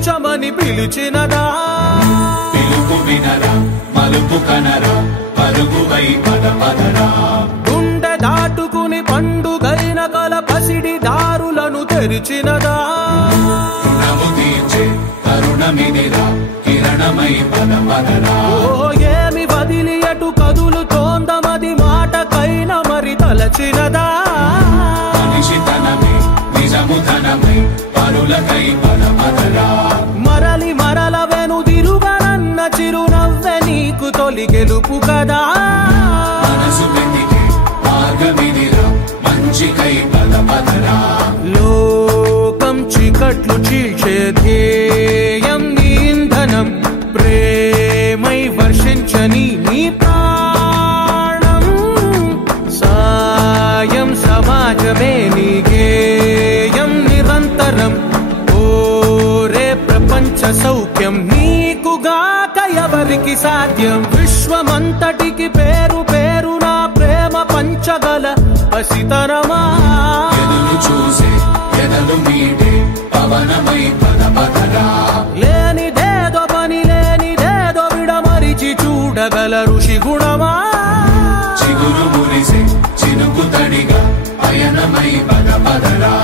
కూర్చమని పిలిచినదా పిలుపు వినరా మలుపు కనరా పరుగువై పద పదరా గుండె దాటుకుని పండుగైన కల పసిడి దారులను తెరిచినదా రుణము తీర్చే కరుణమిదిరా కిరణమై పద పదరా ఓ ఏమి వదిలి అటు కదులుతోందమది మాటకైన మరి తలచినదా మనిషితనమే నిజముధనమై పరులకై పద పదరా మరలి మరల వెనుదిరుగనన్న చిరునవ్వె నీకు తొలి గెలుపు కదా మనసు వెతికే మార్గమిదిరా మంచికై పద పదరా లోకం చీకట్లు చీల్చే ధ్యేయం నీ ఇంధనం ప్రేమై వర్షించని నీ ప్రాణం సాయం సమాజమే నీ గేయం నిరంతరం ఓరే ప్రపంచ సౌఖ్యం నీకుగాక ఎవరికి సాధ్యం విశ్వమంతటికి పేరు పేరు నా ప్రేమ పంచగల పసితరమా ఎదురు చూసే ఎదలు మీటే పవనమై పద పదరా లేనిదేదో పని లేనిదేదో విడమరిచి చూడగల ఋషి గుణమా చిగురు మురిసే చినుకు తడిగా పయనమై పద పదరా